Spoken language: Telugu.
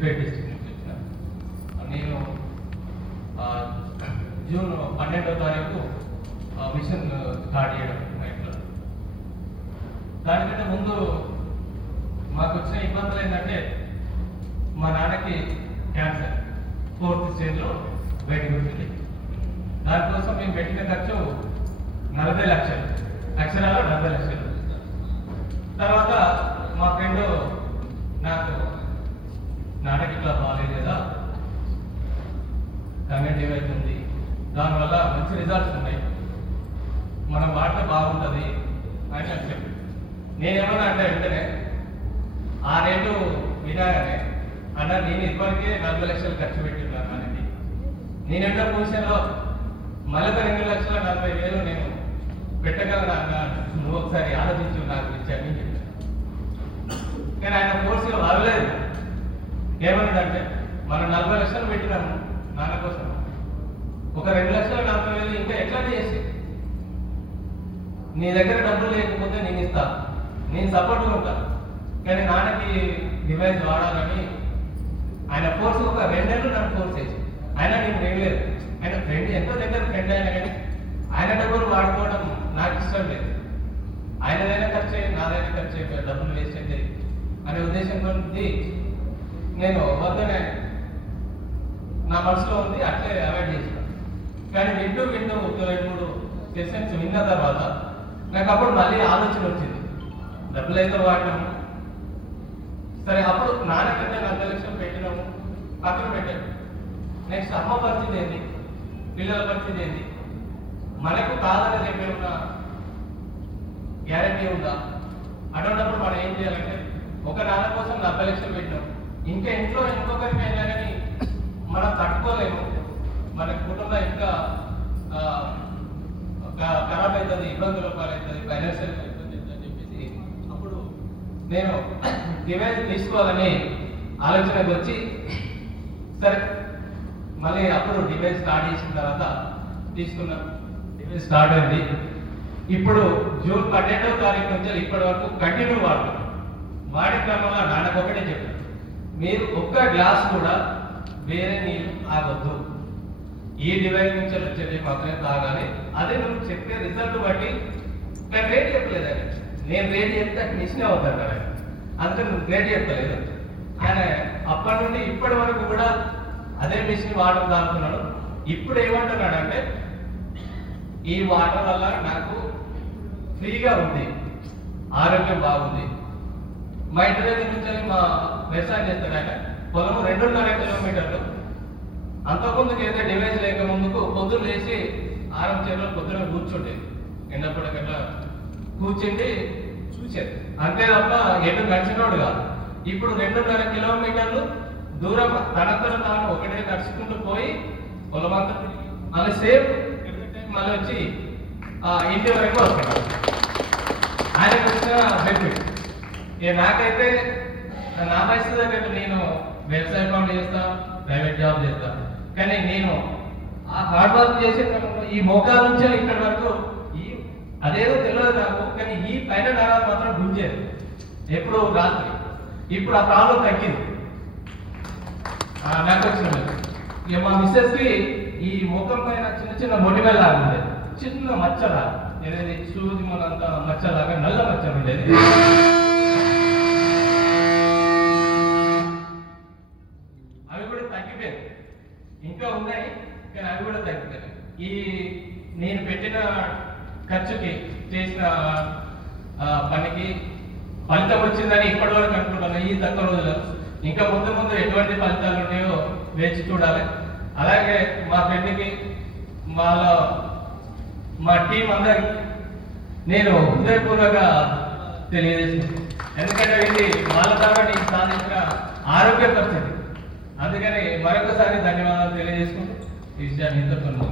సిద్దిపేట డిస్ట్రిక్ట్ నుంచి వచ్చిన. నేను జూన్ 12వ తారీఖు మిషన్ స్టార్ట్ చేయడం మా ఇంట్లో. దానికంటే ముందు మాకు వచ్చిన ఇబ్బందులు ఏంటంటే మా నాన్నకి క్యాన్సర్ 4th స్టేజ్లో బయటకు వచ్చింది. దానికోసం మేము పెట్టిన ఖర్చు 40 లక్షలు, అక్షరాల 40 లక్షలు. తర్వాత మా ఫ్రెండ్ నాకు నాన్నకి ఇట్లా బాగాలేదు కదా, కమెంట్ అవుతుంది, దానివల్ల మంచి రిజల్ట్స్ ఉన్నాయి, మనం వాడితే బాగుంటుంది అని చెప్పి నేనేమన్నా అంటే వెంటనే ఆ రేటు వినాగానే అన్న నేను ఇప్పటికే 40 లక్షలు ఖర్చు పెట్టిన్నాను అనేది నేను ఎంత పొజిషన్లో మళ్ళీ 2,40,000 నేను పెట్టగలను అన్న, నువ్వు ఒకసారి ఆలోచించు నాకు ఇచ్చాను చెప్పాను. కానీ ఆయన ఫోర్స్గా రాలేదు. ఏమన్నాడంటే మనం 40 లక్షలు పెట్టినాము నాన్న కోసం, ఒక 2,40,000 ఇంకా ఎట్లా చేసి నీ దగ్గర డబ్బులు లేకపోతే నేను ఇస్తా, నేను సపోర్ట్గా ఉంటా, కానీ నాన్నకి డివైస్ వాడాలని ఆయన ఫోర్స్ ఒక 2 నెలలు నన్ను ఫోర్స్ చేసి, ఆయన నేను వేయలేదు. ఆయన ఫ్రెండ్ ఎంతో దగ్గర ఫ్రెండ్ అయినా కానీ ఆయన డబ్బులు వాడుకోవడం నాకు ఇష్టం లేదు. ఆయనదైనా ఖర్చు అయ్యి నాదైనా ఖర్చు అయిపోయి డబ్బులు వేస్ట్ అయితే అనే ఉద్దేశంతో నేను వద్దనే నా మనసులో ఉంది, అట్లే అవాయిడ్ చేసిన. కానీ వింటూ 2-3 సెషన్స్ విన్న తర్వాత నాకు అప్పుడు మళ్ళీ ఆలోచన వచ్చింది, డబ్బులు అయితే వాడినాము సరే, అప్పుడు నాన్నకంటే 40 లక్షలు పెట్టినాము, పక్కన పెట్టాము. నెక్స్ట్ అమ్మ పరిస్థితి ఏంటి, పిల్లల పరిస్థితి ఏంటి, మనకు కాదనేది ఏమైనా గ్యారంటీ ఉందా? అటువంటిప్పుడు మనం ఏం చేయాలంటే ఒక నాన్న కోసం 40 లక్షలు పెట్టినాం, ఇంకా ఇంట్లో ఇంకొకరికి అయినా కానీ మనం తట్టుకోలేము, మన కుటుంబం ఇంకా ఖరాబ్ అవుతుంది, ఇబ్బందుల పాలవుతుంది, ఫైనాన్షియల్ ఇబ్బంది అవుతుంది అని చెప్పేసి అప్పుడు నేను డివైస్ తీసుకోవాలని ఆలోచనకు వచ్చి సరే మళ్ళీ అప్పుడు డివైస్ స్టార్ట్ చేసిన తర్వాత తీసుకున్నాం. డివైస్ స్టార్ట్ అయింది. ఇప్పుడు జూన్ 12వ తారీఖు నుంచి ఇప్పటి వరకు కంటిన్యూ వాడుతున్నాం. వాడే క్రమంలో నాన్నకు ఒకటే చెప్పాను, మీరు ఒక్క గ్లాస్ కూడా వేరే నీళ్ళు తాగొద్దు, ఈ డివైస్ నుంచి వచ్చేది మాత్రమే తాగాలి. అదే నువ్వు చెప్పే రిజల్ట్ బట్టి నేను రేట్ చెప్పలేదు, నేను రేట్ చెప్తే మిషన్ అవుతాడు ఆయన, అందుకని నువ్వు రేట్ చెప్పలేదు. ఆయన అప్పటి నుండి ఇప్పటి వరకు కూడా అదే మిషన్ వాటర్ తాగుతున్నాడు. ఇప్పుడు ఏమంటున్నాడు అంటే ఈ వాటర్ వల్ల నాకు ఫ్రీగా ఉంది, ఆరోగ్యం బాగుంది. మా ఇంటి దగ్గర నుంచి మా వ్యవసాయం చేస్తాడు ఆయన, పొలము 2.5 కిలోమీటర్లు. అంతకుముందుకు అయితే డివైస్ లేక ముందుకు పొద్దున్న లేచి ఆరం చేలో పొద్దున కూర్చుండేది, ఎండపడకట్లా కూర్చుండి చూసేది అంతే తప్ప ఎటు నడిచినోడు కాదు. ఇప్పుడు 2.5 కిలోమీటర్లు దూరం తనంతర తాను ఒకటే నడుచుకుంటూ పోయి పొలమంతా మళ్ళీ సేమ్ మళ్ళీ వచ్చి ఇంటి వరకు వస్తాడు. ఆయనకు వచ్చిన బెనిఫిట్ నాకైతే నా పరిస్థితి దగ్గర నేను వ్యవసాయ పనులు చేస్తా, ప్రైవేట్ జాబ్ చేస్తా, కానీ నేను ఆ హార్డ్ వర్క్ చేసే క్రమంలో ఈ మోకాల నుంచి ఇక్కడి వరకు అదేదో తెలియదు నాకు, కానీ ఈ పైన నరాలు మాత్రం గుంజేది ఎప్పుడు రాత్రి. ఇప్పుడు ఆ ప్రాబ్లం తగ్గింది నాకు వచ్చిన. ఇక మా మిస్సెస్కి ఈ ముఖం పైన చిన్న చిన్న మొటిమల్ లాగా ఉండేది, చిన్న మచ్చలా, ఏదైతే సూది మనంత మచ్చలాగా నల్ల మచ్చలు ఉండేది. అవి కూడా తగ్గిపోయాయి, ఇంకా ఉన్నాయి కానీ అవి కూడా తగ్గిపోయాయి. ఈ నేను పెట్టిన ఖర్చుకి చేసిన పనికి ఫలితం వచ్చిందని ఇప్పటి వరకు అనుకుంటున్నాను. ఈ తక్కువ రోజుల్లో ఇంకా ముందు ముందు ఎటువంటి ఫలితాలు ఉన్నాయో వేచి చూడాలి. అలాగే మా ఫ్రెండ్కి మా టీం అందరికి నేను హృదయపూర్వక తెలియజేస్తున్నాను, ఎందుకంటే ఇది వాళ్ళ ద్వారా నేను సాధించిన ఆరోగ్య పరిస్థితి. అందుకని మరొకసారి ధన్యవాదాలు తెలియజేసుకుంటూ ఈ విషయాన్ని ఇంతకు